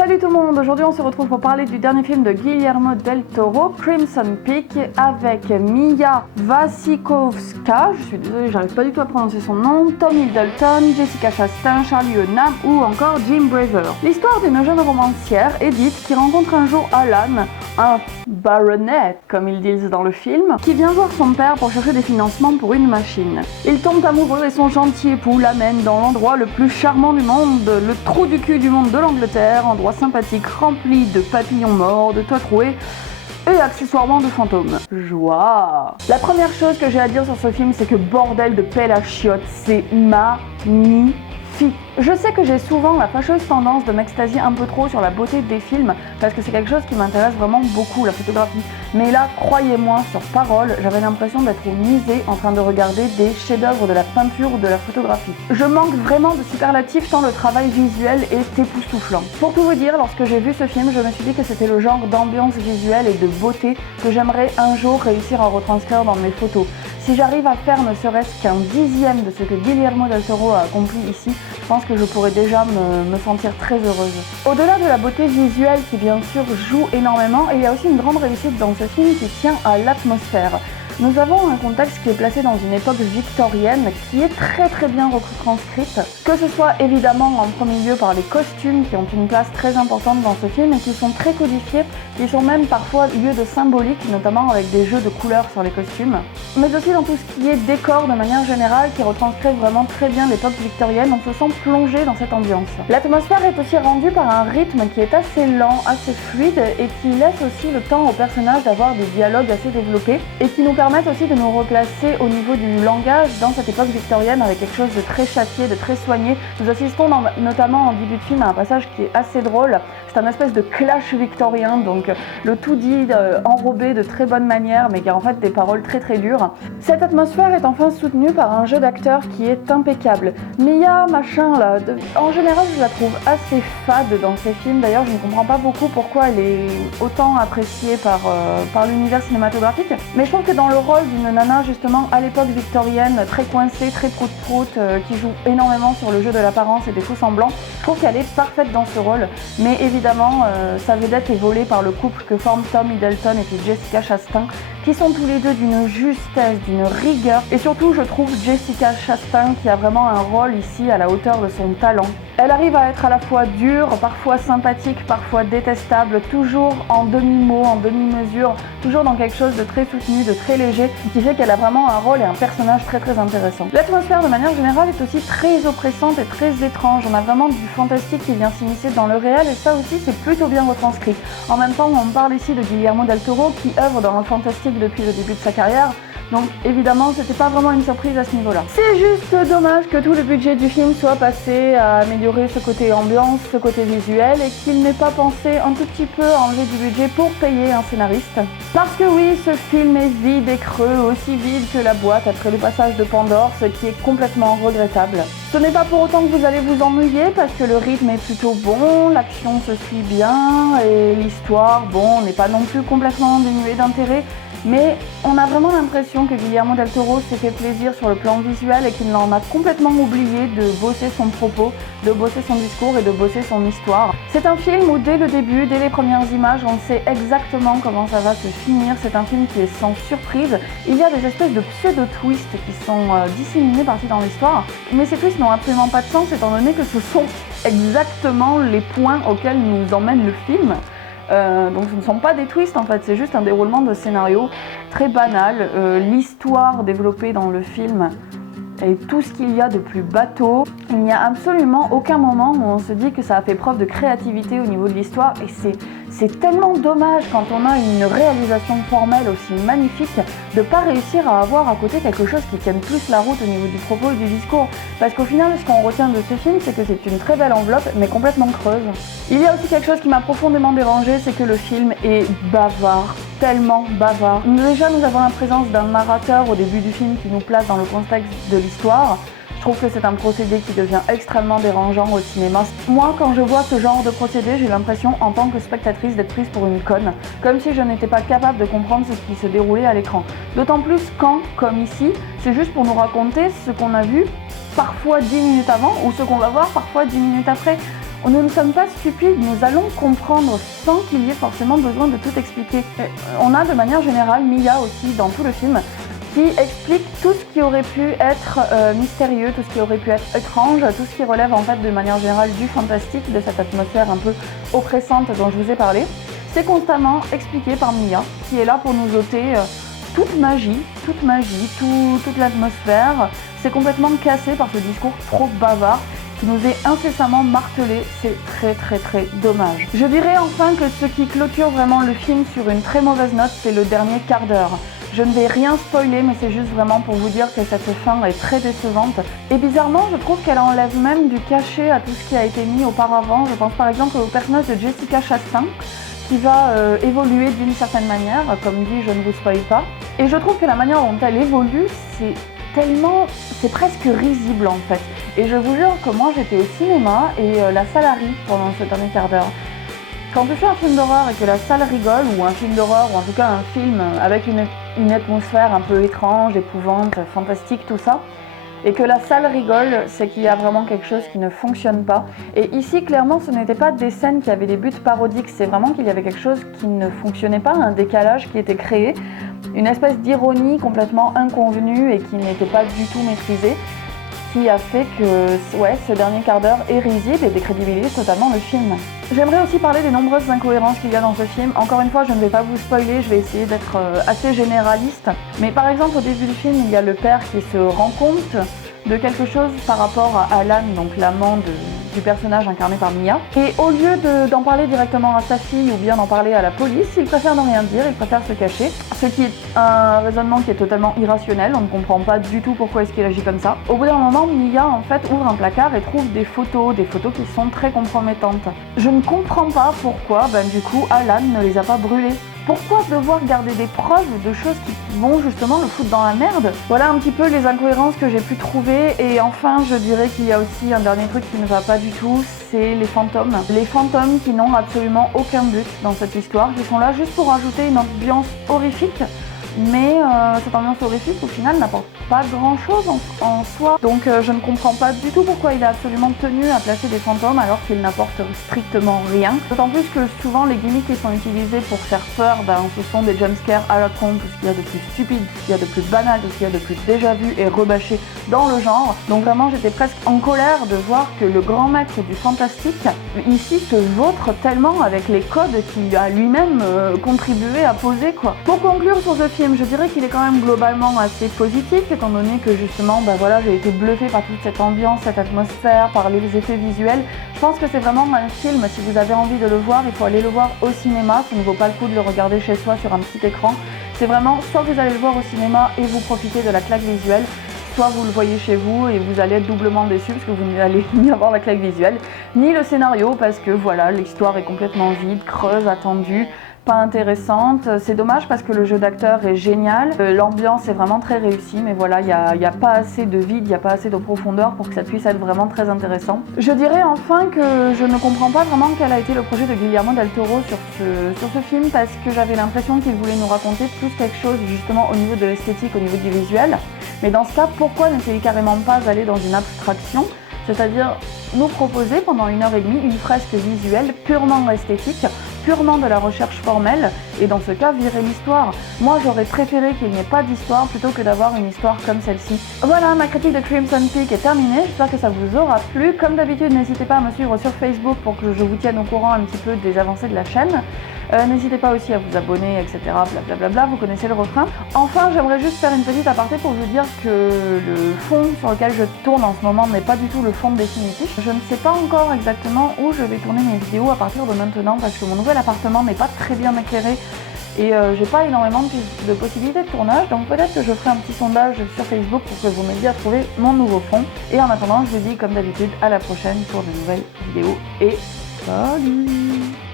Salut tout le monde, aujourd'hui on se retrouve pour parler du dernier film de Guillermo del Toro, Crimson Peak, avec Mia Wasikowska, je suis désolée, j'arrive pas du tout à prononcer son nom, Tom Hiddleston, Jessica Chastain, Charlie Hunnam ou encore Jim Braver. L'histoire d'une jeune romancière, Edith, qui rencontre un jour Alan, un baronet, comme ils disent dans le film, qui vient voir son père pour chercher des financements pour une machine. Ils tombent amoureux et son gentil époux l'amène dans l'endroit le plus charmant du monde, le trou du cul du monde de l'Angleterre, endroit sympathique rempli de papillons morts, de toits troués et accessoirement de fantômes. Joie! La première chose que j'ai à dire sur ce film, c'est que bordel de pelle à chiottes, c'est magnifique. Je sais que j'ai souvent la fâcheuse tendance de m'extasier un peu trop sur la beauté des films parce que c'est quelque chose qui m'intéresse vraiment beaucoup, la photographie. Mais là, croyez-moi, sur parole, j'avais l'impression d'être au musée en train de regarder des chefs-d'œuvre de la peinture ou de la photographie. Je manque vraiment de superlatifs tant le travail visuel est époustouflant. Pour tout vous dire, lorsque j'ai vu ce film, je me suis dit que c'était le genre d'ambiance visuelle et de beauté que j'aimerais un jour réussir à retranscrire dans mes photos. Si j'arrive à faire ne serait-ce qu'un dixième de ce que Guillermo del Toro a accompli ici, je pense que je pourrais déjà me sentir très heureuse. Au-delà de la beauté visuelle qui bien sûr joue énormément, il y a aussi une grande réussite dans ce film qui tient à l'atmosphère. Nous avons un contexte qui est placé dans une époque victorienne qui est très bien retranscrite, que ce soit évidemment en premier lieu par les costumes qui ont une place très importante dans ce film et qui sont très codifiés, qui sont même parfois lieu de symbolique, notamment avec des jeux de couleurs sur les costumes, mais aussi dans tout ce qui est décor de manière générale qui retranscrit vraiment très bien l'époque victorienne, on se sent plongé dans cette ambiance. L'atmosphère est aussi rendue par un rythme qui est assez lent, assez fluide et qui laisse aussi le temps aux personnages d'avoir des dialogues assez développés et qui nous permettent aussi de nous replacer au niveau du langage dans cette époque victorienne avec quelque chose de très châtié, de très soigné. Nous assistons notamment en début de film à un passage qui est assez drôle. C'est un espèce de clash victorien, donc le tout dit enrobé de très bonne manière, mais qui a en fait des paroles très dures. Cette atmosphère est enfin soutenue par un jeu d'acteurs qui est impeccable. Mia, machin là, en général je la trouve assez fade dans ces films. D'ailleurs je ne comprends pas beaucoup pourquoi elle est autant appréciée par l'univers cinématographique. Mais je trouve que dans le rôle d'une nana justement à l'époque victorienne, très coincée, très prout-prout, qui joue énormément sur le jeu de l'apparence et des faux semblants, je trouve qu'elle est parfaite dans ce rôle. Mais évidemment, sa vedette est volée par le couple que forment Tom Hiddleston et puis Jessica Chastain, qui sont tous les deux d'une justesse, d'une rigueur. Et surtout, je trouve Jessica Chastain qui a vraiment un rôle ici à la hauteur de son talent. Elle arrive à être à la fois dure, parfois sympathique, parfois détestable, toujours en demi-mot, en demi-mesure, toujours dans quelque chose de très soutenu, de très léger, qui fait qu'elle a vraiment un rôle et un personnage très intéressant. L'atmosphère de manière générale est aussi très oppressante et très étrange. On a vraiment du fantastique qui vient s'immiscer dans le réel et ça aussi c'est plutôt bien retranscrit. En même temps, on parle ici de Guillermo del Toro qui œuvre dans le fantastique depuis le début de sa carrière. Donc évidemment, c'était pas vraiment une surprise à ce niveau-là. C'est juste dommage que tout le budget du film soit passé à améliorer ce côté ambiance, ce côté visuel, et qu'il n'ait pas pensé un tout petit peu à enlever du budget pour payer un scénariste. Parce que oui, ce film est vide et creux, aussi vide que la boîte après le passage de Pandore, ce qui est complètement regrettable. Ce n'est pas pour autant que vous allez vous ennuyer, parce que le rythme est plutôt bon, l'action se suit bien, et l'histoire, bon, n'est pas non plus complètement dénuée d'intérêt. Mais on a vraiment l'impression que Guillermo del Toro s'est fait plaisir sur le plan visuel et qu'il en a complètement oublié de bosser son propos, de bosser son discours et de bosser son histoire. C'est un film où dès le début, dès les premières images, on sait exactement comment ça va se finir. C'est un film qui est sans surprise. Il y a des espèces de pseudo-twists qui sont disséminés partout dans l'histoire. Mais ces twists n'ont absolument pas de sens étant donné que ce sont exactement les points auxquels nous emmène le film. Donc ce ne sont pas des twists en fait, c'est juste un déroulement de scénario très banal. L'histoire développée dans le film et tout ce qu'il y a de plus bateau. Il n'y a absolument aucun moment où on se dit que ça a fait preuve de créativité au niveau de l'histoire et c'est tellement dommage quand on a une réalisation formelle aussi magnifique de ne pas réussir à avoir à côté quelque chose qui tienne plus la route au niveau du propos et du discours. Parce qu'au final, ce qu'on retient de ce film, c'est que c'est une très belle enveloppe, mais complètement creuse. Il y a aussi quelque chose qui m'a profondément dérangée, c'est que le film est bavard, tellement bavard. Déjà, nous avons la présence d'un narrateur au début du film qui nous place dans le contexte de l'histoire. Je trouve que c'est un procédé qui devient extrêmement dérangeant au cinéma. Moi, quand je vois ce genre de procédé, j'ai l'impression, en tant que spectatrice, d'être prise pour une conne, comme si je n'étais pas capable de comprendre ce qui se déroulait à l'écran. D'autant plus quand, comme ici, c'est juste pour nous raconter ce qu'on a vu parfois 10 minutes avant ou ce qu'on va voir parfois 10 minutes après. Nous ne sommes pas stupides, nous allons comprendre sans qu'il y ait forcément besoin de tout expliquer. On a de manière générale Mia aussi dans tout le film qui explique tout ce qui aurait pu être mystérieux, tout ce qui aurait pu être étrange, tout ce qui relève en fait de manière générale du fantastique, de cette atmosphère un peu oppressante dont je vous ai parlé. C'est constamment expliqué par Mia qui est là pour nous ôter toute magie, toute l'atmosphère. C'est complètement cassé par ce discours trop bavard qui nous est incessamment martelé, c'est très dommage. Je dirais enfin que ce qui clôture vraiment le film sur une très mauvaise note, c'est le dernier quart d'heure. Je ne vais rien spoiler, mais c'est juste vraiment pour vous dire que cette fin est très décevante. Et bizarrement, je trouve qu'elle enlève même du cachet à tout ce qui a été mis auparavant. Je pense par exemple au personnage de Jessica Chastain, qui va évoluer d'une certaine manière, comme dit, je ne vous spoil pas. Et je trouve que la manière dont elle évolue, c'est presque risible en fait. Et je vous jure que moi j'étais au cinéma et la salle arrive pendant ce dernier quart d'heure. Quand tu fais un film d'horreur et que la salle rigole, ou un film d'horreur, ou en tout cas un film avec une atmosphère un peu étrange, épouvante, fantastique, tout ça, et que la salle rigole, c'est qu'il y a vraiment quelque chose qui ne fonctionne pas. Et ici, clairement, ce n'était pas des scènes qui avaient des buts parodiques, c'est vraiment qu'il y avait quelque chose qui ne fonctionnait pas, un décalage qui était créé, une espèce d'ironie complètement inconvenue et qui n'était pas du tout maîtrisée, qui a fait que ouais, ce dernier quart d'heure est risible et décrédibilise totalement le film. J'aimerais aussi parler des nombreuses incohérences qu'il y a dans ce film. Encore une fois, je ne vais pas vous spoiler, je vais essayer d'être assez généraliste. Mais par exemple, au début du film, il y a le père qui se rend compte de quelque chose par rapport à Alan, donc l'amant du personnage incarné par Mia. Et au lieu d'en parler directement à sa fille ou bien d'en parler à la police, il préfère ne rien dire, il préfère se cacher. Ce qui est un raisonnement qui est totalement irrationnel, on ne comprend pas du tout pourquoi est-ce qu'il agit comme ça. Au bout d'un moment, Mia en fait ouvre un placard et trouve des photos qui sont très compromettantes. Je ne comprends pas pourquoi, du coup, Alan ne les a pas brûlées. Pourquoi devoir garder des preuves de choses qui vont justement le foutre dans la merde? Voilà un petit peu les incohérences que j'ai pu trouver. Et enfin, je dirais qu'il y a aussi un dernier truc qui ne va pas du tout, c'est les fantômes. Les fantômes qui n'ont absolument aucun but dans cette histoire, qui sont là juste pour ajouter une ambiance horrifique. Mais cette ambiance horrifique au final n'apporte pas grand chose en soi. Donc je ne comprends pas du tout pourquoi il est absolument tenu à placer des fantômes alors qu'ils n'apportent strictement rien. D'autant plus que souvent les gimmicks qui sont utilisés pour faire peur, ce sont des jumpscares à la con, tout ce qu'il y a de plus stupide, tout ce qu'il y a de plus banal, tout ce qu'il y a de plus déjà vu et rebâché dans le genre. Donc vraiment j'étais presque en colère de voir que le grand maître du fantastique ici se vautre tellement avec les codes qu'il a lui-même contribué à poser quoi. Pour conclure sur ce film, je dirais qu'il est quand même globalement assez positif étant donné que justement j'ai été bluffée par toute cette ambiance, cette atmosphère, par les effets visuels. Je pense que c'est vraiment un film, si vous avez envie de le voir, il faut aller le voir au cinéma, ça ne vaut pas le coup de le regarder chez soi sur un petit écran. C'est vraiment soit vous allez le voir au cinéma et vous profitez de la claque visuelle, soit vous le voyez chez vous et vous allez être doublement déçu parce que vous n'allez ni avoir la claque visuelle, ni le scénario parce que voilà, l'histoire est complètement vide, creuse, attendue, pas intéressante. C'est dommage parce que le jeu d'acteur est génial, l'ambiance est vraiment très réussie, mais voilà, il n'y a pas assez de vide, il n'y a pas assez de profondeur pour que ça puisse être vraiment très intéressant. Je dirais enfin que je ne comprends pas vraiment quel a été le projet de Guillermo del Toro sur ce film parce que j'avais l'impression qu'il voulait nous raconter plus quelque chose justement au niveau de l'esthétique, au niveau du visuel. Mais dans ce cas, pourquoi n'essayer carrément pas d'aller dans une abstraction, c'est-à-dire nous proposer pendant 1h30 une fresque visuelle purement esthétique, purement de la recherche formelle, et dans ce cas virer l'histoire. Moi j'aurais préféré qu'il n'y ait pas d'histoire plutôt que d'avoir une histoire comme celle-ci. Voilà, ma critique de Crimson Peak est terminée, j'espère que ça vous aura plu. Comme d'habitude, n'hésitez pas à me suivre sur Facebook pour que je vous tienne au courant un petit peu des avancées de la chaîne. N'hésitez pas aussi à vous abonner, etc. Blablabla, vous connaissez le refrain. Enfin, j'aimerais juste faire une petite aparté pour vous dire que le fond sur lequel je tourne en ce moment n'est pas du tout le fond définitif. Je ne sais pas encore exactement où je vais tourner mes vidéos à partir de maintenant parce que mon nouvel appartement n'est pas très bien éclairé et j'ai pas énormément de possibilités de tournage, donc peut-être que je ferai un petit sondage sur Facebook pour que vous m'aidiez à trouver mon nouveau fond. Et en attendant, je vous dis comme d'habitude à la prochaine pour de nouvelles vidéos et salut!